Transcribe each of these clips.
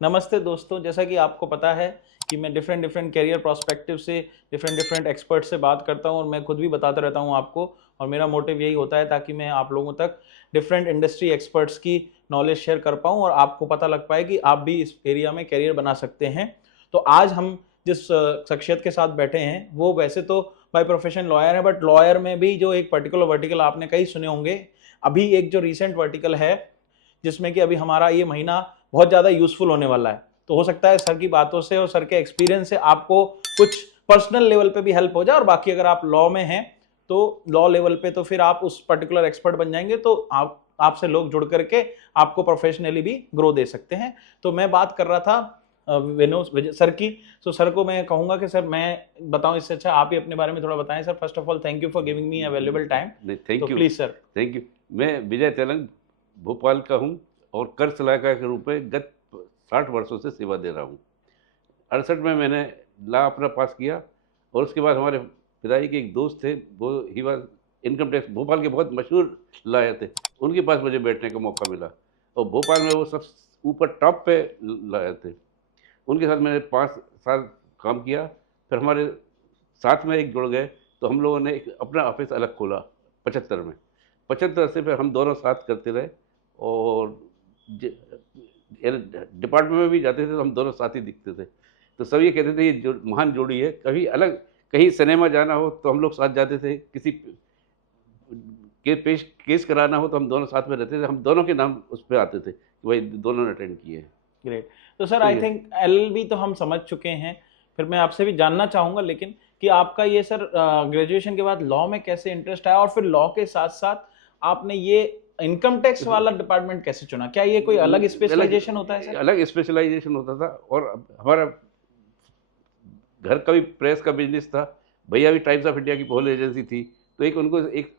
नमस्ते दोस्तों, जैसा कि आपको पता है कि मैं डिफरेंट डिफरेंट करियर प्रोस्पेक्टिव से डिफरेंट डिफरेंट एक्सपर्ट से बात करता हूं और मैं खुद भी बताता रहता हूं आपको। और मेरा मोटिव यही होता है ताकि मैं आप लोगों तक डिफरेंट इंडस्ट्री एक्सपर्ट्स की नॉलेज शेयर कर पाऊं और आपको पता लग पाए कि आप भी इस एरिया में करियर बना सकते हैं। तो आज हम जिस शख्सियत के साथ बैठे हैं वो वैसे तो बाय प्रोफेशन लॉयर है, बट लॉयर में भी जो एक पर्टिकुलर वर्टिकल आपने कई सुने होंगे। अभी एक जो रिसेंट वर्टिकल है जिसमें कि अभी हमारा ये महीना बहुत ज़्यादा यूजफुल होने वाला है, तो हो सकता है सर की बातों से और सर के एक्सपीरियंस से आपको कुछ पर्सनल लेवल पे भी हेल्प हो जाए। और बाकी अगर आप लॉ में हैं तो लॉ लेवल पे तो फिर आप उस पर्टिकुलर एक्सपर्ट बन जाएंगे, तो आपसे लोग जुड़ करके आपको प्रोफेशनली भी ग्रो दे सकते हैं। तो मैं बात कर रहा था विनोद सर की। तो सर को मैं कहूंगा कि सर मैं बताऊं इससे अच्छा आप ही अपने बारे में थोड़ा बताएं। Sir first of all thank you for giving me available time. नहीं, तो thank you. Please sir. Thank you. मैं विजय तेलंग भोपाल का हूँ और कर सलाहकार के रूप में गत 60 वर्षों से सेवा दे रहा हूँ। 68 में मैंने लॉ अपना पास किया और उसके बाद हमारे पिताजी के एक दोस्त थे, वो he was income tax, Bhopal के बहुत मशहूर लॉयर थे, उनके पास मुझे बैठने का मौका मिला और भोपाल में वो सब ऊपर टॉप पे लॉयर थे। उनके साथ मैंने 5 साल काम किया। फिर हमारे साथ में एक जुड़ गए तो हम लोगों ने एक अपना ऑफिस अलग खोला 75 में। 75 से फिर हम दोनों साथ करते रहे और डिपार्टमेंट में भी जाते थे तो हम दोनों साथ ही दिखते थे। तो सब ये कहते थे ये जो महान जोड़ी है। कभी अलग कहीं सिनेमा जाना हो तो हम लोग साथ जाते थे, किसी केस कराना हो तो हम दोनों साथ में रहते थे। हम दोनों के नाम उस पर आते थे कि भाई दोनों ने अटेंड किए। ग्रेट। तो सर तो आई ये थिंक एलएलबी तो हम समझ चुके हैं। फिर मैं आपसे भी जानना चाहूंगा लेकिन कि आपका ये सर ग्रेजुएशन के बाद लॉ में कैसे इंटरेस्ट आया और फिर लॉ के साथ साथ आपने ये इनकम टैक्स वाला डिपार्टमेंट कैसे चुना? क्या ये कोई अलग स्पेशलाइजेशन होता है सर? अलग स्पेशलाइजेशन होता था और हमारा घर का भी प्रेस का बिजनेस था। भैया भी टाइम्स ऑफ इंडिया की पोल एजेंसी थी, तो एक उनको एक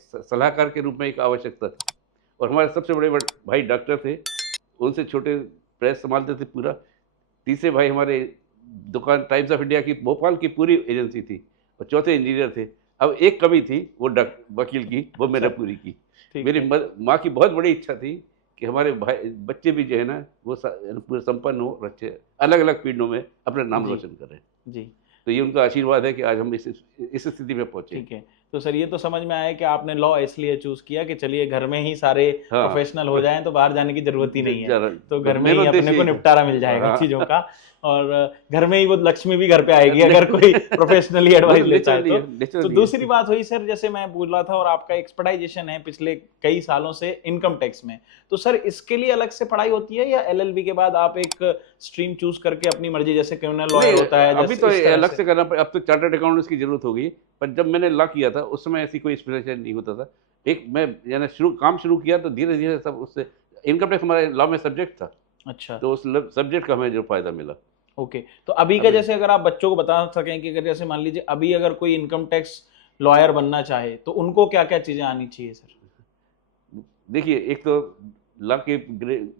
सलाहकार के रूप में एक आवश्यकता थी। और हमारे सबसे बड़े भाई डॉक्टर थे, उनसे छोटे प्रेस संभालते थे पूरा। तीसरे भाई हमारे दुकान टाइम्स ऑफ इंडिया की भोपाल की पूरी एजेंसी थी और चौथे इंजीनियर थे। अब एक कमी थी वो वकील की, वो मैंने पूरी की। मेरी माँ की बहुत बड़ी इच्छा थी कि हमारे भाई बच्चे भी जो है ना वो पूरे संपन्न हो, अच्छे अलग अलग फील्डों में अपना नाम रोशन करें जी। तो ये उनका आशीर्वाद है कि आज हम इस स्थिति में पहुंचे। ठीक है। तो सर ये तो समझ में आया कि आपने लॉ इसलिए चूज किया कि चलिए घर में ही सारे हाँ, प्रोफेशनल हो जाएं तो बाहर जाने की जरूरत ही नहीं है, तो घर में मेरा ही अपने उद्देश्य को यही था। निपटारा मिल जाएगा हाँ। चीजों का। और घर में ही वो लक्ष्मी भी घर पे आएगी अगर कोई प्रोफेशनली एडवाइस लेता है तो दूसरी बात हुई सर, जैसे मैं बोल रहा था और आपका एक्सपर्टाइजेशन है पिछले कई सालों से इनकम टैक्स में, तो सर इसके लिए अलग से पढ़ाई होती है या एलएलबी के बाद आप एक स्ट्रीम चूज करके अपनी मर्जी, जैसे क्रिमिनल लॉयर होता है अभी तो अलग से करना पड़ा, अब तो चार्टर्ड अकाउंटेंट्स की जरूरत होगी। पर जब मैंने लॉ किया था उस समय ऐसी कोई स्पेशलाइजेशन नहीं होता था। एक मैं यानी काम शुरू किया तो धीरे धीरे सब उससे इनकम टैक्स हमारे लॉ में सब्जेक्ट था। अच्छा। तो उस सब्जेक्ट का हमें जो फायदा मिला। ओके। तो अभी का जैसे अगर आप बच्चों को बता सकें कि अगर जैसे मान लीजिए अभी अगर कोई इनकम टैक्स लॉयर बनना चाहे तो उनको क्या क्या चीजें आनी चाहिए सर? देखिए, एक तो लॉ की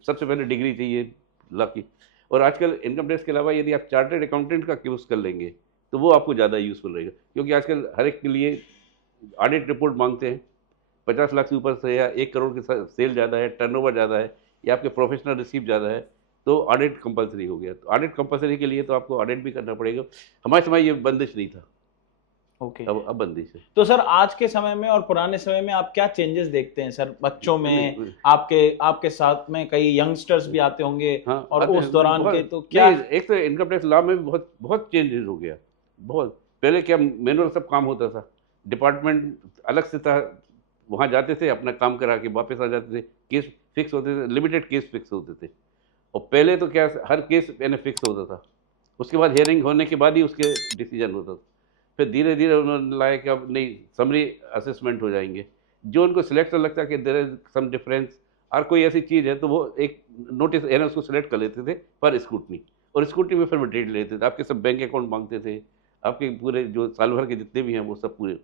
सबसे पहले डिग्री चाहिए लॉ की। और आजकल इनकम टैक्स के अलावा यदि आप चार्टर्ड अकाउंटेंट का कोर्स कर लेंगे तो वो आपको ज़्यादा यूजफुल रहेगा, क्योंकि आजकल हर एक के लिए ऑडिट रिपोर्ट मांगते हैं। 50 लाख से ऊपर से या 1 करोड़ की सेल ज़्यादा है, टर्नओवर ज़्यादा है या आपके प्रोफेशनल रिसीव ज़्यादा है तो ऑडिट कंपलसरी हो गया। तो ऑडिट कंपलसरी के लिए तो आपको ऑडिट भी करना पड़ेगा। हमारे समय ये बंदिश नहीं था। ओके। अब बंदिश है। तो सर आज के समय में और पुराने समय में आप क्या चेंजेस देखते हैं सर बच्चों में? आपके आपके साथ में कई यंगस्टर्स भी आते होंगे। हाँ, और उस दौरान के तो क्या एक तो इनकम टैक्स लॉ में भी बहुत बहुत चेंजेस हो गया। बहुत पहले क्या मैनुअल सब काम होता था, डिपार्टमेंट अलग से था, वहाँ जाते थे अपना काम करा के वापस आ जाते थे। केस फिक्स होते थे, लिमिटेड केस फिक्स होते थे। और पहले तो क्या हर केस यानी फिक्स होता था, उसके बाद हियरिंग होने के बाद ही उसके डिसीजन होता था। फिर धीरे धीरे उन्होंने लाया कि अब नहीं, समरी असेसमेंट हो जाएंगे। जो उनको सिलेक्ट लगता कि देयर इज सम डिफरेंस और कोई ऐसी चीज़ है तो वो एक नोटिस यानी उसको सिलेक्ट कर लेते थे पर स्क्रूटनी। और स्क्रूटनी में फिर वो डिटेल लेते थे, आपके सब बैंक अकाउंट मांगते थे, आपके पूरे जो साल भर के जितने भी हैं वो सब पूरे।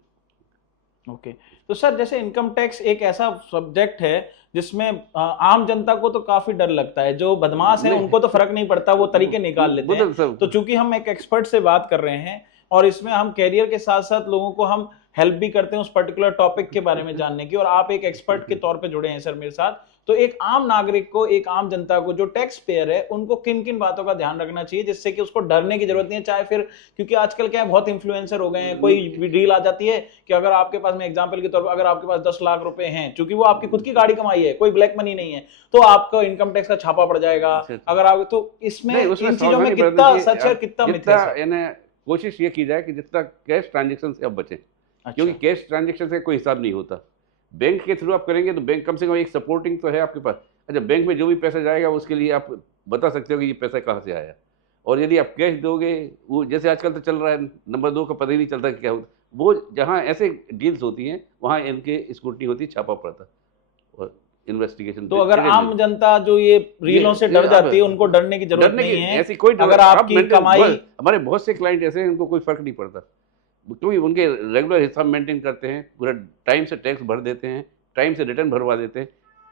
ओके। तो सर जैसे इनकम टैक्स एक ऐसा सब्जेक्ट है जिसमें आम जनता को तो काफी डर लगता है, जो बदमाश है उनको तो फर्क नहीं पड़ता, वो तरीके निकाल लेते हैं। तो चूंकि हम एक एक्सपर्ट से बात कर रहे हैं और इसमें हम कैरियर के साथ साथ लोगों को हम हेल्प भी करते हैं उस पर्टिकुलर टॉपिक के बारे में जानने की, और आप एक एक्सपर्ट के तौर पे जुड़े हैं सर मेरे साथ, तो एक आम नागरिक को, एक आम जनता को, जो टैक्स पेयर है, उनको किन किन बातों का ध्यान रखना चाहिए जिससे कि उसको डरने की जरूरत नहीं है। चाहे फिर, क्योंकि आजकल क्या है, बहुत इन्फ्लुएंसर हो गए हैं, कोई डील आ जाती है कि अगर आपके पास, में एग्जांपल के तौर पर, अगर आपके पास 10 लाख रुपए हैं, चूंकि वो आपकी खुद की गाड़ी कमाई है, कोई ब्लैक मनी नहीं है, तो आपको इनकम टैक्स का छापा पड़ जाएगा। अगर आप, तो इसमें नहीं, उसमें इन चीजों में सावधानी कितना बरतनी सच है, चाहिए। कितना मिथ है जितना सर? यानी कोशिश ये की जाए कि जितना कैश ट्रांजेक्शन से आप बचें, क्योंकि अच्छा। कैश ट्रांजेक्शन से कोई हिसाब नहीं होता। बैंक के थ्रू आप करेंगे तो बैंक कम से कम एक सपोर्टिंग तो है आपके पास। अच्छा, बैंक में जो भी पैसा जाएगा उसके लिए आप बता सकते हो कि ये पैसा कहाँ से आया। और यदि आप कैश दोगे, वो जैसे आजकल तो चल रहा है, नंबर 2 का पता ही नहीं चलता कि क्या होता। वो जहाँ ऐसे डील्स होती हैं वहाँ इनके स्क्रूटनी होती है, छापा पड़ता है और इन्वेस्टिगेशन। तो अगर आम जनता जो ये रीलों से डर जाती है, उनको डरने की जरूरत डरने की नहीं है। ऐसी कोई अगर आपकी कमाई, हमारे बहुत से क्लाइंट ऐसे हैं, उनको कोई फर्क नहीं पड़ता, क्योंकि उनके रेगुलर हिसाब मेंटेन करते हैं, पूरा टाइम से टैक्स भर देते हैं, टाइम से रिटर्न भरवा देते हैं,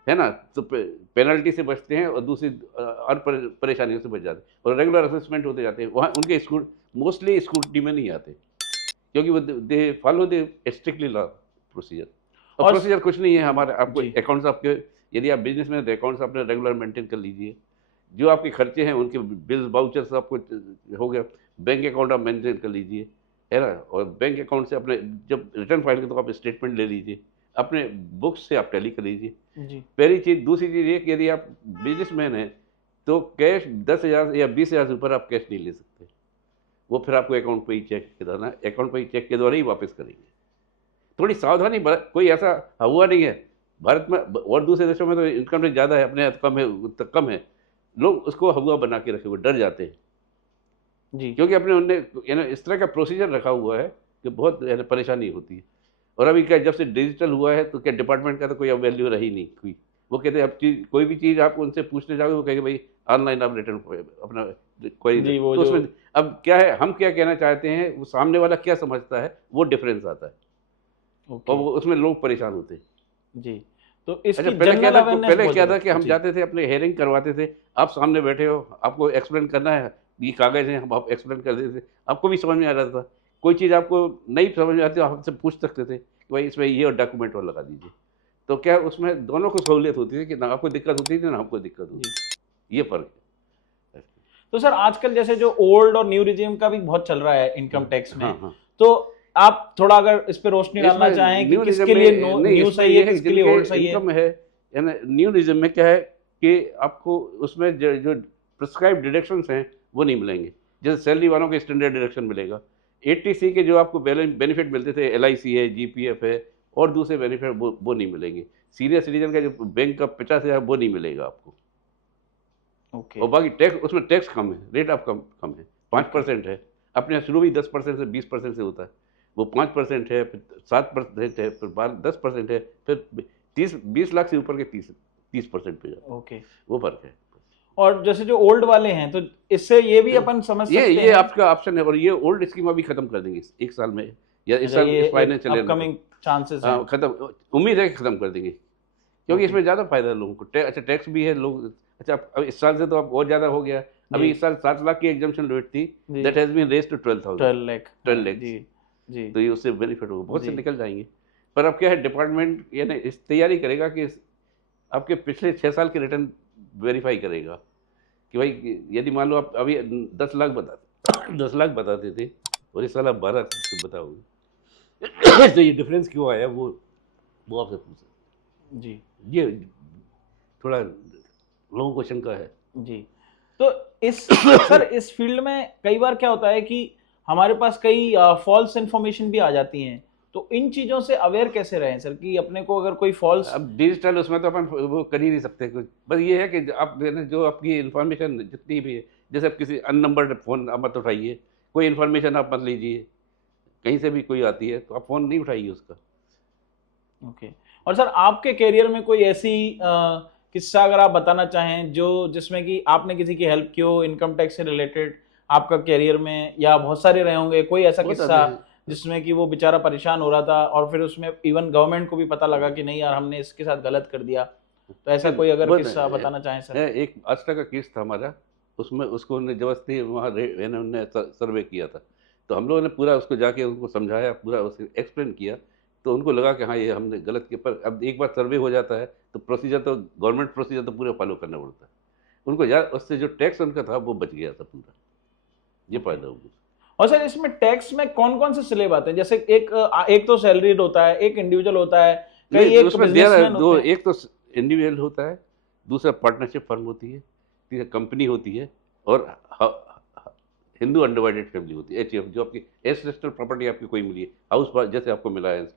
है ना, तो पेनल्टी से बचते हैं और दूसरी और परेशानियों से बच जाते हैं, और रेगुलर असेसमेंट होते जाते हैं। वहाँ उनके स्कूल मोस्टली स्क्रूटनी में नहीं आते, क्योंकि वो they follow they strictly law procedure. और प्रोसीजर कुछ नहीं है हमारे, आपको अकाउंट्स आपके, यदि आप बिजनेस में, तो अकाउंट्स अपने रेगुलर मेंटेन कर लीजिए, जो आपके खर्चे हैं उनके बिल्स वाउचर्स आपको हो गया, बैंक अकाउंट आप मेंटेन कर लीजिए, है ना, और बैंक अकाउंट से अपने जब रिटर्न फाइल करें तो आप स्टेटमेंट ले लीजिए, अपने बुक्स से आप टैली कर लीजिए। पहली चीज़। दूसरी चीज़ ये कि यदि आप बिजनेसमैन हैं तो कैश 10,000 या 20,000 से ऊपर आप कैश नहीं ले सकते, वो फिर आपको अकाउंट पे ही चेक के द्वारा, अकाउंट पे ही चेक के द्वारा ही वापस करेंगे। थोड़ी सावधानी कोई ऐसा हुआ नहीं है भारत में, और दूसरे देशों में तो इनकम टैक्स ज़्यादा है, अपने यहाँ कम है, कम है, लोग उसको हुआ बना के रखे हुए डर जाते हैं जी, क्योंकि अपने उनने इस तरह का प्रोसीजर रखा हुआ है कि बहुत परेशानी होती है। और अभी क्या, जब से डिजिटल हुआ है तो क्या डिपार्टमेंट का तो कोई अब वैल्यू रही नहीं कोई। वो कहते हैं अब चीज़, कोई भी चीज़ आप उनसे पूछने जाओगे वो कहेंगे भाई ऑनलाइन आप रिटर्न अपना कोई जी, वो तो जो उसमें अब क्या है, हम क्या कहना चाहते हैं, वो सामने वाला क्या समझता है, वो डिफरेंस आता है, और वो उसमें लोग परेशान होते हैं। जी, तो अच्छा, इसकी पहले क्या जनरल था, अवेयरनेस पहले बहुत क्या था जरूरी कि हम जी, जाते थे, अपने हेयरिंग करवाते थे, आप सामने बैठे हो, आपको एक्सप्लेन करना है, ये कागज़ हैं, हम आप एक्सप्लेन कर देते थे, आपको भी समझ में आ जाता था। कोई चीज़ आपको नहीं समझ में आती तो आप हमसे पूछ सकते थे कि भाई इसमें ये और डॉक्यूमेंट और लगा दीजिए। तो क्या उसमें दोनों को सहूलियत होती थी कि ना आपको दिक्कत होती थी ना हमको दिक्कत होती जी। थी। ये फ़र्क है। तो सर आजकल जैसे जो ओल्ड और न्यू रिजीम का भी बहुत चल रहा है इनकम टैक्स में, हाँ, हाँ। तो आप थोड़ा अगर इस पे रोशनी डालना इसमें चाहें कि न्यू रिज़म किसके लिए में नहीं, न्यू इसमें सही ये है, है कि किसके लिए ओल्ड जिनके सही है? इनकम है, यानी न्यू रिज़म में क्या है कि आपको उसमें जो प्रिस्क्राइब्ड डिडक्शंस हैं वो नहीं मिलेंगे। जैसे सैलरी वालों को स्टैंडर्ड डिडक्शन मिलेगा। 80C के जो आपको बेनिफिट मिलते थे, LIC है, GPF है और दूसरे बेनिफिट, वो नहीं मिलेंगे। सीनियर सिटीजन का जो बैंक का 50,000 वो नहीं मिलेगा आपको। ओके, और बाकी टैक्स, उसमें टैक्स कम है, रेट ऑफ कम है, 5% है। अपने यहाँ शुरू भी 10% से 20% से होता है, वो 5% है, फिर 7% है, फिर 10% है, फिर 20 लाख से ऊपर के 30% पे जाता है। ओके। वो फर्क है। और जैसे जो ओल्ड वाले हैं, तो इससे ये भी अपन समझ सकते ये हैं, आपका ऑप्शन है, और ये ओल्ड स्कीम अभी खत्म कर देंगे 1 साल में, या इस अच्छा, साल, ये इस फाइनेंशियल ईयर में अपकमिंग चांसेस हैं। खत्म, उम्मीद है कि खत्म कर देंगे, क्योंकि इसमें ज़्यादा फायदा है लोगों को। अच्छा, टैक्स भी है, लोग, अच्छा अब इस साल से तो अब और ज़्यादा हो गया। अभी इस साल 7 लाख की एग्जम्पशन लिमिट थी, that has been raised to 12,000, 12 lakh 12 lakh. जी, जी, तो ये उससे बेनिफिट होगा, बहुत से जी। निकल जाएंगे। पर अब क्या है, डिपार्टमेंट यानी इस तैयारी करेगा कि आपके पिछले 6 साल के रिटर्न वेरीफाई करेगा कि भाई यदि मान लो आप अभी 10 लाख बता 10 लाख बताते थे और इस साल आप 12 से बताओगे तो ये डिफरेंस क्यों आया, वो आपसे पूछ सकते जी, ये थोड़ा लोगों को शंका है। जी। तो इस सर इस फील्ड में कई बार क्या होता है कि हमारे पास कई फॉल्स इंफॉर्मेशन भी आ जाती हैं, तो इन चीजों से अवेयर कैसे रहें सर कि अपने को अगर कोई फॉल्स, अब डिजिटल उसमें तो अपन वो कर ही नहीं सकते कुछ। बस ये है कि आप जो आपकी इन्फॉर्मेशन जितनी भी है, जैसे आप किसी अननंबर्ड फ़ोन आप मत उठाइए, कोई इन्फॉर्मेशन आप मत लीजिए, कहीं से भी कोई आती है तो आप फ़ोन नहीं उठाइए उसका। ओके। और सर आपके करियर में कोई ऐसी किस्सा अगर आप बताना चाहें जो जिसमें कि आपने किसी की हेल्प की हो इनकम टैक्स से रिलेटेड आपका करियर में, या बहुत सारे रहे होंगे, कोई ऐसा बहुत किस्सा आते हैं। जिसमें कि वो बेचारा परेशान हो रहा था और फिर उसमें इवन गवर्नमेंट को भी पता लगा कि नहीं यार हमने इसके साथ गलत कर दिया, तो ऐसा कोई अगर बहुत किस्सा बताना चाहें सर? एक आस्था का केस था हमारा, उसमें उसको उन्होंने जबरदस्ती वहाँ उन्होंने सर्वे किया था, तो हम लोगों ने पूरा उसको जाके उनको समझाया, पूरा उसको एक्सप्लेन किया तो उनको लगा कि हाँ ये हमने गलत किया, पर अब एक बार सर्वे हो जाता है तो प्रोसीजर तो गवर्नमेंट प्रोसीजर तो पूरा फॉलो करना पड़ता है। उनको यार उससे जो टैक्स उनका था वो बच गया था पूरा, ये फायदा हुआ। और सर इसमें टैक्स में कौन कौन से स्लेब आते हैं? जैसे एक तो सैलरीड होता है, एक इंडिविजुअल होता है, कई नहीं, एक उसमें दिया है बिजनेसमैन दो, होते हैं। एक तो इंडिविजुअल होता है, दूसरा पार्टनरशिप फर्म होती है, तीसरा कंपनी होती है, और हिंदू अनडिवाइडेड फैमिली होती है, एचएफ, जो आपकी एंसेस्ट्रल प्रॉपर्टी आपकी कोई मिली है, हाउस जैसे आपको मिला है,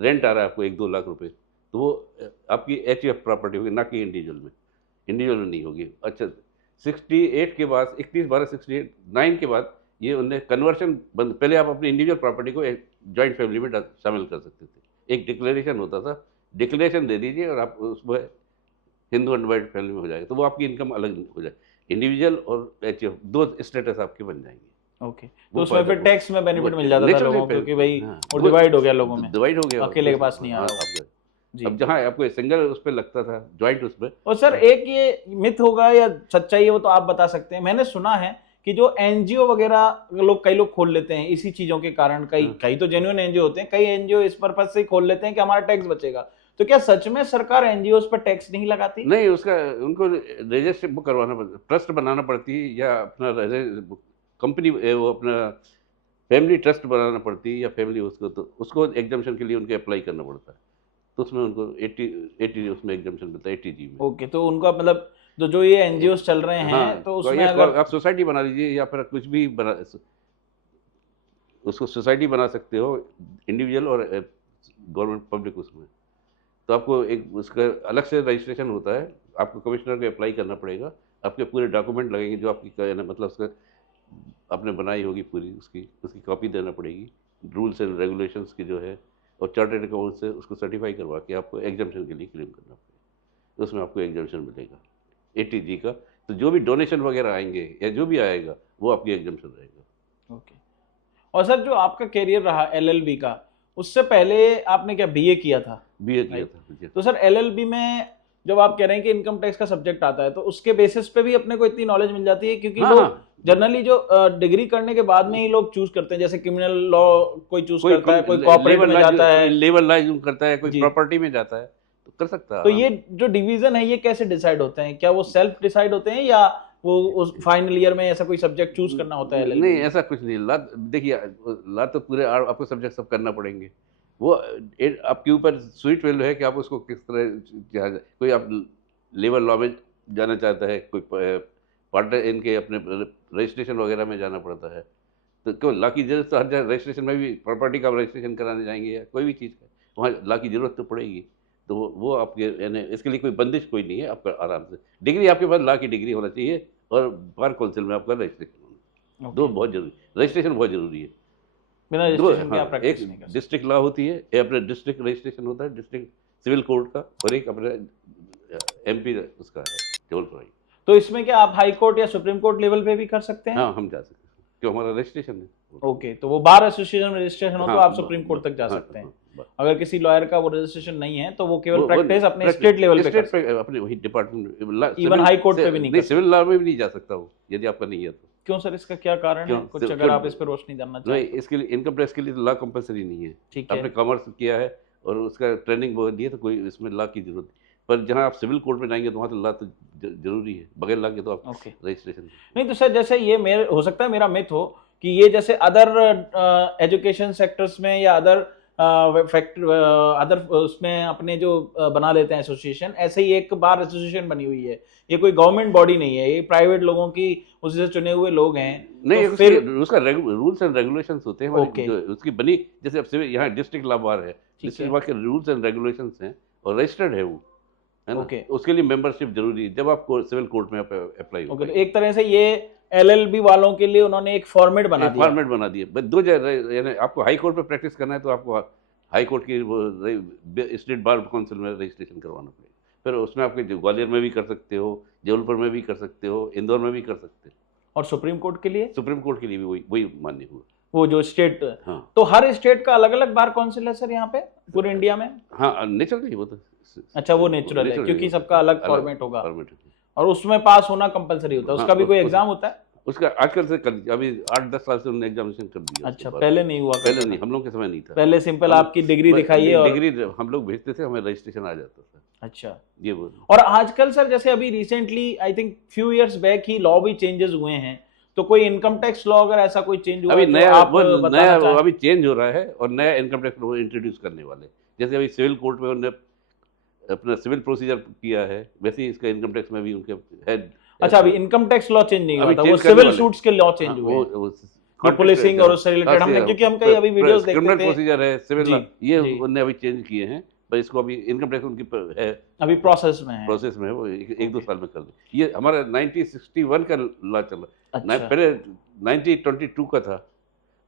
रेंट आ रहा है आपको 1-2 लाख रुपए, तो वो आपकी एचएफ प्रॉपर्टी होगी, ना कि इंडिविजुअल में। इंडिविजुअल में नहीं होगी। अच्छा, 68 के बाद 31/12/68 के बाद ये उनने कन्वर्शन बंद, पहले आप अपनी इंडिविजुअल प्रॉपर्टी को एक जॉइंट फैमिली में शामिल कर सकते थे। एक डिक्लेरेशन होता था, डिक्लेरेशन दे दीजिए और आप उसमें हिंदू अनडिवाइडेड फैमिली में हो जाएगा, तो वो आपकी इनकम अलग हो जाए। इंडिविजुअल और एचएफ 2 स्टेटस आपके बन जाएंगे। ओके, तो वो उसमें फायदा फिर वो- टैक्स में बेनिफिट वो मिल जाता था naturally लोगों को, क्योंकि भाई हाँ, वो डिवाइड हो गया लोगों में, डिवाइड हो गया, अकेले के पास नहीं आ हाँ, रहा वो। आपका। जी। अब जहाँ आपको सिंगल उस पर लगता था, जॉइंट उस पर, और सर एक ये मिथ होगा या सच्चाई है वो तो आप बता सकते हैं। मैंने सुना है कि जो एनजीओ वगैरह कई लोग खोल लेते हैं इसी चीजों के कारण, कई तो जेन्युइन एनजीओ होते हैं, कई एनजीओ इस पर्पज से खोल लेते हैं कि हमारा टैक्स बचेगा। तो क्या सच में सरकार एनजीओ पर टैक्स नहीं लगाती? नहीं, उसका उनको रजिस्टर बुक करवाना पड़ता, ट्रस्ट बनाना पड़ती है, या अपना कंपनी वो अपना फैमिली ट्रस्ट बनाना पड़ती है, या फैमिली उसको, तो उसको एग्जाम्पशन के लिए उनको अप्लाई करना पड़ता है, तो उसमें उनको 80 उसमें एग्जाम्पशन मिलता है, 80G में। ओके, तो उनका मतलब जो ये एनजीओ चल रहे हैं हाँ, तो तो उसमें ये अगर आप सोसाइटी बना लीजिए, या फिर कुछ भी बना, उसको सोसाइटी बना सकते हो, इंडिविजुअल और गवर्नमेंट पब्लिक उसमें, तो आपको एक उसका अलग से रजिस्ट्रेशन होता है, आपको कमिश्नर को अप्लाई करना पड़ेगा, आपके पूरे डॉक्यूमेंट लगेंगे जो आपकी मतलब उसका आपने बनाई होगी पूरी, उसकी कॉपी देना पड़ेगी, रूल्स एंड रेगुलेशंस की जो है, और चार्टर्ड अकाउंट से उसको सर्टिफाई करवा के आपको एग्जाम्पशन के लिए क्लेम करना पड़ेगा, तो उसमें आपको एग्जाम्पशन मिलेगा 80G का। तो जो भी डोनेशन वगैरह आएंगे या जो भी आएगा वो आपकी एग्जाम्पशन रहेगा। ओके। और सर जो आपका कैरियर रहा एलएलबी का, उससे पहले आपने क्या बीए किया था? बीए किया था। तो सर एलएलबी में जब आप कह रहे हैं कि इनकम टैक्स का सब्जेक्ट आता है, तो उसके बेसिस पे भी अपने को इतनी नॉलेज मिल जाती है? क्योंकि हाँ, लोग हाँ। जनरली जो डिग्री करने के बाद में ही लोग चूज करते हैं, जैसे क्रिमिनल लॉ कोई चूज करता है, कोई कॉर्पोरेट में जाता है, लेबर ला करता है, कोई जी। प्रॉपर्टी में जाता है, तो कर सकता है। तो ये जो डिवीजन है ये कैसे डिसाइड होते हैं? क्या वो सेल्फ डिसाइड होते हैं या वो उस फाइनल ईयर में ऐसा कोई सब्जेक्ट चूज करना होता है LLB नहीं, में? ऐसा कुछ नहीं। ला देखिए, ला तो पूरे आपको सब्जेक्ट सब करना पड़ेंगे, वो आपके ऊपर स्वीट वैल्यू है कि आप उसको किस तरह, कोई आप लेबर लॉ में जाना चाहता है, कोई पार्टनर इनके अपने रजिस्ट्रेशन वगैरह में जाना पड़ता है, तो क्यों ला की जरूरत, तो हर जगह रजिस्ट्रेशन में भी प्रॉपर्टी का रजिस्ट्रेशन कराने जाएंगे या कोई भी चीज़ का, वहाँ ला की जरूरत तो पड़ेगी। तो वो आपके यानी इसके लिए कोई बंदिश कोई नहीं है, आपका आराम से डिग्री, आपके पास ला की डिग्री होना चाहिए, और बार काउंसिल में आपका रजिस्ट्रेशन होना, दो बहुत जरूरी, रजिस्ट्रेशन बहुत जरूरी है। बिना दो, रजिस्ट्रेशन के आप हाँ, प्रैक्टिस एक नहीं कर सकते। डिस्ट्रिक्ट लॉ होती है, ये अपने डिस्ट्रिक्ट रजिस्ट्रेशन होता है, डिस्ट्रिक्ट सिविल कोर्ट का, और एक अपने MP उसका है, जबलपुर। तो इसमें क्या आप हाई कोर्ट या सुप्रीम कोर्ट लेवल पे भी कर सकते हैं? हाँ, हम जा सकते हैं, क्यों हमारा रजिस्ट्रेशन है। ओके, तो वो बार एसोसिएशन में रजिस्ट्रेशन हो तो हाँ, आप सुप्रीम कोर्ट तक जा हाँ, सकते हैं। हाँ, अगर किसी लॉयर का वो रजिस्ट्रेशन नहीं है तो वो केवल वो प्रैक्टिस अपने practice- स्टेट लेवल पे कर स्टेट पे अपने वही डिपार्टमेंट, Even high court पे भी नहीं कर सिविल लॉ में भी नहीं जा सकता वो, यदि आपका नहीं है तो। क्यों सर, इसका क्या कारण है? क्यों? कुछ सिर्फ- अगर आप इस पर रोशनी डालना नहीं, चाहें। इसके लिए इनकम टैक्स के लिए लॉ कंपलसरी नहीं है। ठीक है। आपने कॉमर्स किया है और उसका ट्रेनिंग वो दी है, तो कोई इसमें लॉ की जरूरत नहीं। पर जहाँ आप सिविल कोर्ट में जाएंगे तो वहाँ तो लॉ तो जरूरी है, बगैर लॉ के तो आप ओके। रजिस्ट्रेशन। नहीं तो सर जैसे ये मेरे हो सकता है मेरा मिथ हो कि ये जैसे अदर एजुकेशन सेक्टर्स में या अदर अदर उसमें अपने जो बना लेते हैं एसोसिएशन, ऐसे ही एक बार एसोसिएशन बनी हुई है। ये कोई गवर्नमेंट बॉडी नहीं है, ये प्राइवेट लोगों की उसी से चुने हुए लोग हैं। नहीं, तो फिर उसका रूल्स एंड रेगुलेशंस होते हैं हमारे, Okay. जो उसकी बनी, जैसे अब सिविल यहाँ डिस्ट्रिक्ट लॉ बार है, डिस्ट्रिक्ट बार के रूल्स एंड रेगुलेशंस हैं और रजिस्टर्ड है वो, है ना। Okay. उसके लिए मेंबरशिप जरूरी है, जब आप सिविल कोर्ट में अप्लाई ओके, तो एक तरह से ये एलएलबी वालों के लिए उन्होंने एक फॉर्मेट बना दिया। फॉर्मेट बना दिए। बस दो जगह, यानी आपको हाई कोर्ट पे प्रैक्टिस करना है तो आपको हाई कोर्ट की स्टेट बार काउंसिल में रजिस्ट्रेशन करवाना पड़ेगा। फिर उसमें आपके ग्वालियर में भी कर सकते हो, जबलपुर में भी कर सकते हो, इंदौर में भी कर सकते हो। और सुप्रीम कोर्ट के लिए? सुप्रीम कोर्ट के लिए भी वही मान्य हुआ। वो जो स्टेट, हाँ, तो हर स्टेट का अलग अलग बार काउंसिल है सर यहाँ पे पूरे इंडिया में? हाँ, नेचुरली वो तो। अच्छा, वो नेचुरल है क्योंकि सबका अलग फॉर्मेट होगा फॉर्मेट। और उसमें पास होना कंपलसरी होता है। उसका भी कोई एग्जाम होता है? उसका आजकल से कर दिया, अभी 8-10 साल से उन्होंने एग्जामिनेशन कर दिया। अच्छा, पहले नहीं हुआ पहले करता नहीं, था। हम लोग के समय नहीं था। पहले सिंपल हम आपकी डिग्री दिखाइए और डिग्री हम लोग भेजते थे, हमें रजिस्ट्रेशन आ जाता था। अच्छा। ये वो और आजकल सर जैसे अभी recently I think few years back he law भी चेंजेस हुए हैं, तो कोई इनकम टैक्स लॉ अगर ऐसा कोई चेंज हुआ अभी है तो नया आप वो बताना नया चाहें। अभी चेंज हो रहा है और नया इनकम टैक्स वो इंट्रोड्यूस करने वाले। जैसे अभी सिविल कोर्ट में उन्होंने अपना सिविल प्रोसीजर किया है, वैसे ही इसका इनकम टैक्स में भी उनके है। अच्छा, अभी इनकम टैक्स लॉ चेंज नहीं हुआ अभी था, वो चेंज करने सिविल वाले। सूट्स के लॉ हाँ, चेंज हुए हैं, वो जो पुलिसिंग और उससे रिलेटेड हमने, क्योंकि हम कई अभी वीडियोस देखते क्रिमिनल थे। प्रोसीजर है, सिविल जी, ये जी। उन्होंने अभी चेंज किए हैं, पर इसको अभी इनकम टैक्स उनकी है, अभी प्रोसेस में है। प्रोसेस में है, वो एक दो ओके। साल में कर दे। ये हमारा 1961 का लॉ चल रहा है। अच्छा। पहले 1922 का था,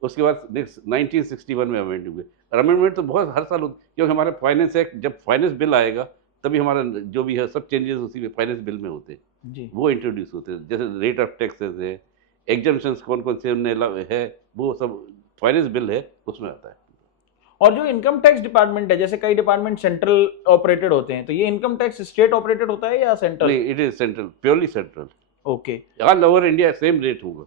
उसके बाद नेक्स्ट 1961 में अमेंड हुए। और अमेंडमेंट तो बहुत हर साल होती, क्योंकि हमारा फाइनेंस एक्ट, जब फाइनेंस बिल आएगा तभी हमारा जो भी है सब चेंजेस उसी में फाइनेंस बिल में होते हैं, जी। वो इंट्रोड्यूस होते हैं। जैसे रेट ऑफ टैक्सेस है, एग्जम्पशंस कौन कौन से उन्हें है, वो सब फाइनेंस बिल है, उसमें आता है। और जो इनकम टैक्स डिपार्टमेंट है, जैसे कई डिपार्टमेंट सेंट्रल ऑपरेटेड होते हैं, तो ये इनकम टैक्स स्टेट ऑपरेटेड होता है या सेंट्रल? नहीं, it is central, purely central. Okay. All over India same rate होगा,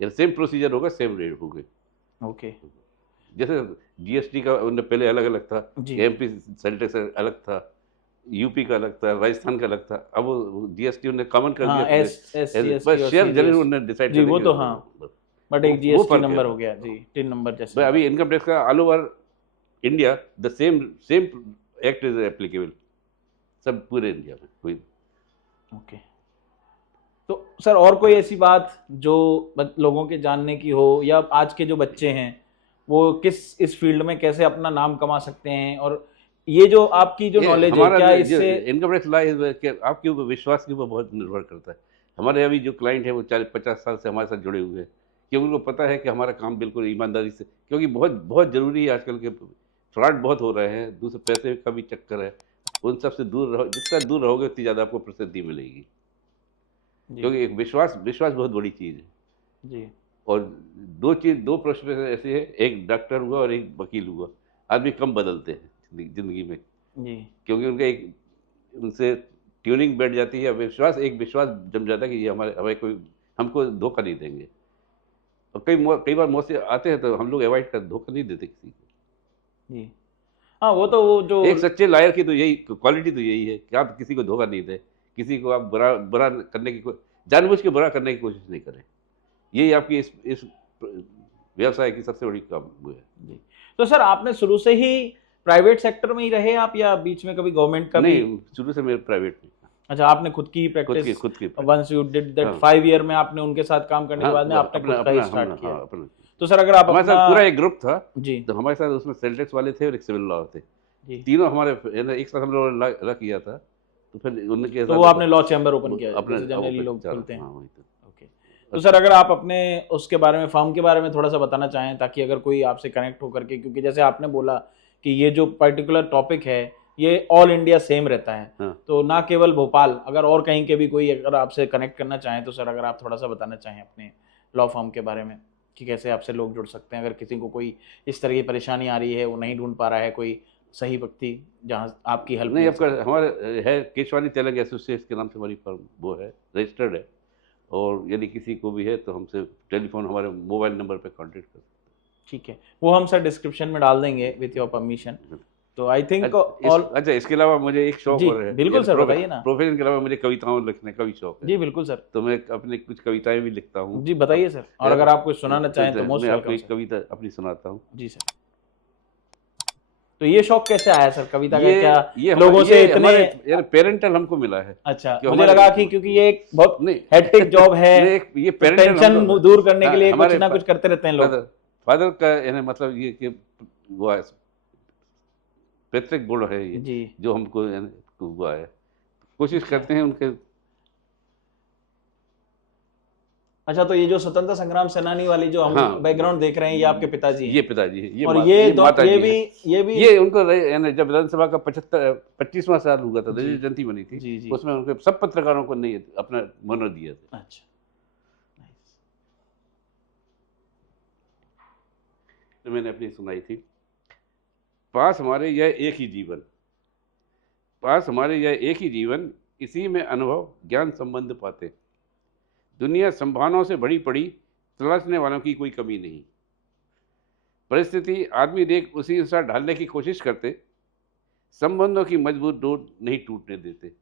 या सेम प्रोसीजर होगा, सेम रेट होगा। ओके। जैसे जीएसटी का उन्हें पहले अलग अलग था, जी। एमपी सेल टैक्स अलग था, यूपी का अलग था, राजस्थान का अलग था। अब वो जीएसटी उन्हें कॉमन कर हाँ, दिया, एस बस शेयर जरूर उन्होंने डिसाइड जी, कर वो दिया। तो हाँ, बट एक वो जीएसटी फर्क नंबर है। हो गया जी, टिन नंबर भाई जैसे। अभी इनकम टैक्स का all over India the same same act is applicable, सब पूरे इंडिया में कोई। ओके। तो सर और कोई ऐसी बात जो लोगों के जानने की हो, या आज के जो बच्चे हैं वो किस इस फील्ड में कैसे अपना नाम कमा सकते हैं, और ये जो आपकी जो ये नॉलेज है हमारा क्या जो इससे? इनकम टैक्स ला आपके ऊपर विश्वास के ऊपर बहुत निर्भर करता है। हमारे अभी जो क्लाइंट है वो 40-50 साल से हमारे साथ जुड़े हुए हैं, क्योंकि उनको पता है कि हमारा काम बिल्कुल ईमानदारी से, क्योंकि बहुत बहुत ज़रूरी है। आजकल के फ्रॉड बहुत हो रहे हैं, दूसरे पैसे का भी चक्कर है, उन सब से दूर रहो। जितना दूर रहोगे उतनी ज़्यादा आपको प्रसिद्धि मिलेगी, जी। क्योंकि एक विश्वास विश्वास बहुत बड़ी चीज़ है। जी। और दो प्रोफेशन ऐसे है, एक डॉक्टर हुआ और एक वकील हुआ। आदमी कम बदलते हैं जिंदगी में, जी। क्योंकि उनका एक उनसे ट्यूनिंग बैठ जाती है, विश्वास एक विश्वास जम जाता है कि ये हमें कोई हमको धोखा नहीं देंगे। और कई बार मौके आते हैं तो हम लोग अवॉइड कर, धोखा नहीं देते किसी को। जी। हाँ, वो तो वो जो एक सच्चे लायर की तो यही क्वालिटी तो यही है कि आप किसी को धोखा नहीं दें, किसी को आप बुरा बुरा करने की जानबूझ के बुरा करने की कोशिश नहीं करें। यही आपकी इस व्यवसाय की सबसे बड़ी काम वो है। जी। तो सर आपने शुरू से ही प्राइवेट सेक्टर में ही रहे आप, या बीच में कभी गवर्नमेंट का भी? नहीं, शुरू से मेरे प्राइवेट में। अच्छा, आपने खुद की प्रैक्टिस, खुद की वंस यू डिड दैट हाँ। 5 ईयर में आपने उनके साथ काम करने के बाद में आपने खुद का ही स्टार्ट किया? हाँ, अपना। तो सर अगर आप हमारे साथ अपना पूरा एक ग्रुप था, जी। तो हमारे साथ उसमें सेल टैक्स वाले थे और एक सिविल लॉ थे, जी। तीनों हमारे एक साथ हम लोगों ने ला किया था। तो फिर उनके तो वो आपने लॉ चैम्बर ओपन किया अपने जैसे जनरली लोग खोलते हैं? हाँ, ओके। तो सर अगर आप अपने उसके बारे में, फर्म के बारे में थोड़ा सा बताना चाहें, ताकि अगर कोई आपसे कनेक्ट होकर के, क्योंकि जैसे आपने बोला कि ये जो पर्टिकुलर टॉपिक है ये ऑल इंडिया सेम रहता है, हाँ। तो ना केवल भोपाल, अगर और कहीं के भी कोई अगर आपसे कनेक्ट करना चाहें, तो सर अगर आप थोड़ा सा बताना चाहें अपने लॉ फर्म के बारे में कि कैसे आपसे लोग जुड़ सकते हैं, अगर किसी को कोई इस तरह की परेशानी आ रही है, वो नहीं ढूंढ पा रहा है कोई सही व्यक्ति जहाँ आपकी हेल्प नहीं, मिल आपका सके। हमारे है केशवानी तेलंग एसोसिएट्स के नाम से हमारी फर्म वो है, रजिस्टर्ड है। और यदि किसी को भी है तो हमसे टेलीफोन हमारे मोबाइल नंबर पे कांटेक्ट कर सकते हैं। ठीक है, वो हम सर डिस्क्रिप्शन में डाल देंगे विथ योर परमिशन। तो आई थिंक ऑल। अच्छा, इसके अलावा मुझे एक शौक जी, और है। बिल्कुल सर, बताइए ना। प्रोफेशन के अलावा मुझे कविताओं लिखने का भी शौक है। जी बिल्कुल सर। तो मैं अपने कुछ कविताएं भी लिखता हूँ। जी बताइए सर, और अगर आप कुछ सुनाना चाहें तो मोस्ट मैं आपको वेलकम एक सर। कविता अपनी सुनाता हूँ। जी सर। तो ये शौक कैसे आया सर कविता का? क्या ये लोगों से इतने? हमारे पेरेंटल हमको मिला है। अच्छा, कि मुझे हमारे- लगा कि क्योंकि ये एक बहुत नहीं हेक्टिक जॉब है, नहीं, ये तो पेरेंटल टेंशन दूर करने के लिए कुछ ना कुछ करते रहते हैं लोग। फादर का यानी मतलब ये कि वो है, पैतृक गुण है ये जी। जो हमको यानी हुआ है। कोशिश करते हैं उनके। अच्छा, तो ये जो स्वतंत्रता संग्राम सेनानी वाली जो हम हाँ। बैकग्राउंड देख रहे हैं, ये आपके पिताजी हैं? ये पिताजी है, और ये माता ये जी भी हैं। ये भी ये उनको यानी जब विधानसभा का 25वां साल हुआ था, जी। रजत जयंती बनी थी, जी जी। उसमें उनके सब पत्रकारों को नहीं अपना मनोर दिया था। अच्छा, तो मैंने अपनी सुनाई थी। पास हमारे यह एक ही जीवन, पास हमारे यह एक ही जीवन, इसी में अनुभव ज्ञान संबंध पाते, दुनिया संभावनाओं से भरी पड़ी, तलाशने वालों की कोई कमी नहीं। परिस्थिति आदमी देख उसी अनुसार ढालने की कोशिश करते, संबंधों की मजबूत डोर नहीं टूटने देते।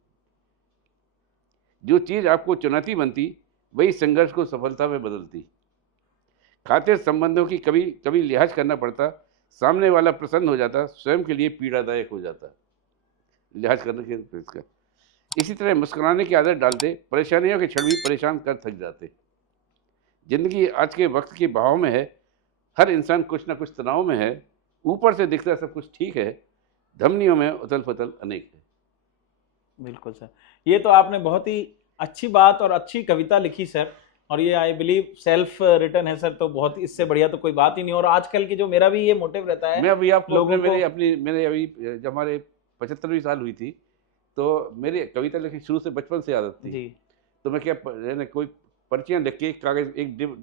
जो चीज़ आपको चुनौती बनती, वही संघर्ष को सफलता में बदलती। खातिर संबंधों की कभी कभी लिहाज करना पड़ता, सामने वाला प्रसन्न हो जाता, स्वयं के लिए पीड़ादायक हो जाता लिहाज करने के इसका। इसी तरह मुस्कुराने की आदत डालते, परेशानियों के क्षण भी परेशान कर थक जाते। जिंदगी आज के वक्त के बहाव में है, हर इंसान कुछ ना कुछ तनाव में है। ऊपर से दिखता सब कुछ ठीक है, धमनियों में उथल पुथल अनेक है। बिल्कुल सर, ये तो आपने बहुत ही अच्छी बात और अच्छी कविता लिखी सर, और ये आई बिलीव सेल्फ रिटन है सर, तो बहुत इससे बढ़िया तो कोई बात ही नहीं। और आजकल की जो मेरा भी ये मोटिव रहता है, मैं अभी आपको लोगों को मेरे अभी जब हमारे 75वीं साल हुई थी, तो मेरी कविता लिखनी शुरू से बचपन से आदत थी। जी तो मैं क्या कोई पर्चियाँ लिख के कागज एक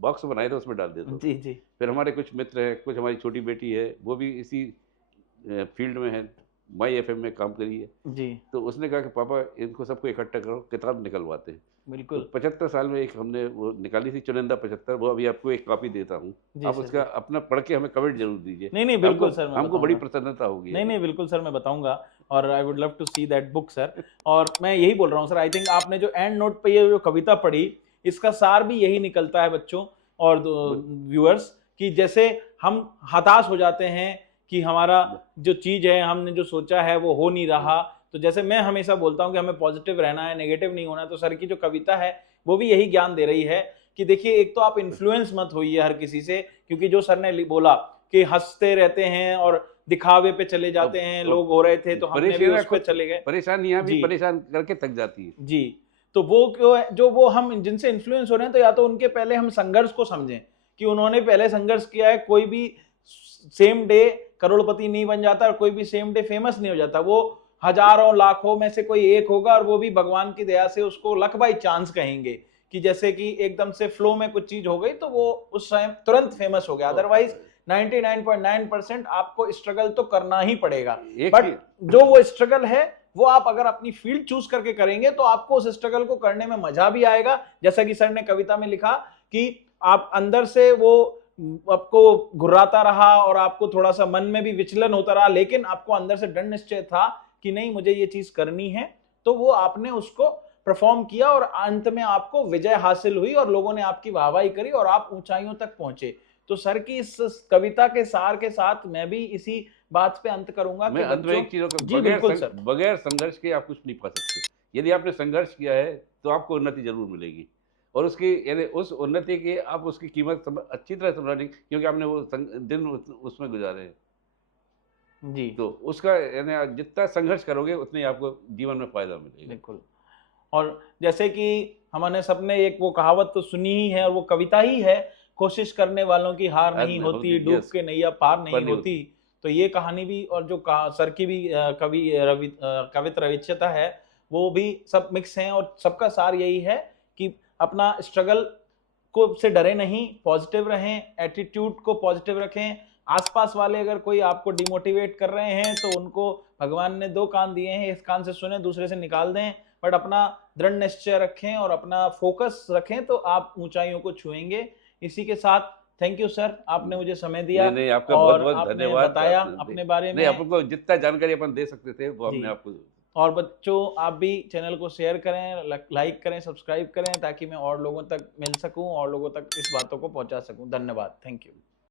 बॉक्स बनाए थे, उसमें डाल देता हूँ। जी जी फिर हमारे कुछ मित्र हैं, कुछ हमारी छोटी बेटी है, वो भी इसी फील्ड में है, माई एफएम में काम करी है। जी तो उसने कहा कि पापा इनको सबको इकट्ठा करो, किताब निकलवाते हैं। तो बिल्कुल 75 साल में एक हमने वो निकाली थी, चुनिंदा 75, वो अभी आपको एक कॉपी देता हूँ। जी आप सर, उसका जी। अपना पढ़ के हमें कमेंट जरूर दीजिए। नहीं नहीं बिल्कुल सर, मैं हमको बड़ी बताऊंगा। प्रसन्नता होगी। नहीं नहीं बिल्कुल सर, मैं बताऊंगा, और I would love to see that book sir. और मैं यही बोल रहा हूँ सर, आई थिंक आपने जो एंड नोट पे ये जो कविता पढ़ी, इसका सार भी यही निकलता है बच्चों और व्यूअर्स, कि जैसे हम हताश हो जाते हैं कि हमारा जो चीज है, हमने जो सोचा है वो हो नहीं रहा, तो जैसे मैं हमेशा बोलता हूँ कि हमें पॉजिटिव रहना है, नेगेटिव नहीं होना है। तो सर की जो कविता है वो भी यही ज्ञान दे रही है कि देखिए, एक तो आप इन्फ्लुएंस मत होइए हर किसी से, क्योंकि जो सर ने बोला कि हंसते रहते हैं और दिखावे पे चले जाते हैं, लोग हो रहे थे तो हमने भी उस पे चले गए। परेशानियां भी जी परेशान करके थक जाती है। जी, तो वो क्यों है, जो वो हम जिनसे इन्फ्लुएंस हो रहे हैं, तो या तो उनके पहले हम संघर्ष को समझें कि उन्होंने पहले संघर्ष किया है। कोई भी सेम डे करोड़पति नहीं बन जाता और कोई भी सेम डे फेमस नहीं हो जाता। वो हजारों लाखों में से कोई एक होगा, और वो भी भगवान की दया से उसको लक बाई चांस कहेंगे, कि जैसे कि एकदम से फ्लो में कुछ चीज हो गई तो वो उस टाइम तुरंत फेमस हो गया। अदरवाइज 99.9% आपको स्ट्रगल तो करना ही पड़ेगा। बट जो वो स्ट्रगल है, वो आप अगर अपनी फील्ड चूज करके करेंगे तो आपको उस स्ट्रगल को करने में मजा भी आएगा। जैसा कि सर ने कविता में लिखा कि आप अंदर से वो आपको घुराता रहा और आपको थोड़ा सा मन में भी विचलन होता रहा, लेकिन आपको अंदर से दृढ़ निश्चय था कि नहीं, मुझे ये चीज करनी है, तो वो आपने उसको परफॉर्म किया और अंत में आपको विजय हासिल हुई और लोगों ने आपकी वाहवाही करी और आप ऊंचाइयों तक पहुंचे। तो सर की इस कविता के सार के साथ मैं भी इसी बात पे अंत करूंगा। मैं अंत में एक चीज, बगैर संघर्ष के आप कुछ नहीं पा सकते। यदि आपने संघर्ष किया है तो आपको उन्नति जरूर मिलेगी, और उसकी यानी उस उन्नति की आप उसकी कीमत अच्छी तरह समझ, क्योंकि आपने वो दिन उसमें गुजारे हैं जी। तो उसका यानी जितना संघर्ष करोगे उतने आपको जीवन में फायदा मिलेगा। बिल्कुल। और जैसे कि हमने सबने एक वो कहावत तो सुनी ही है, और वो कविता ही है, कोशिश करने वालों की हार नहीं होती, डूब के नैया पार नहीं होती। तो ये कहानी भी, और जो सर की भी कवित रविचता है, वो भी सब मिक्स हैं, और सबका सार यही है कि अपना स्ट्रगल को से डरे नहीं, पॉजिटिव रहें, एटीट्यूड को पॉजिटिव रखें। आसपास वाले अगर कोई आपको डिमोटिवेट कर रहे हैं तो उनको भगवान ने 2 कान दिए हैं, इस कान से सुने, दूसरे से निकाल दें। बट अपना दृढ़ निश्चय रखें और अपना फोकस रखें तो आप ऊंचाइयों को छुएंगे। इसी के साथ थैंक यू सर, आपने मुझे समय दिया। नहीं, आपका और बहुत बहुत आपने धन्यवाद। बताया अपने बारे में। आपको जितना जानकारी अपन दे सकते थे वो हमने आपको। और बच्चों, आप भी चैनल को शेयर करें, लाइक करें, सब्सक्राइब करें, ताकि मैं और लोगों तक मिल सकूं और लोगों तक इस बातों को पहुंचा सकूं। धन्यवाद, थैंक यू।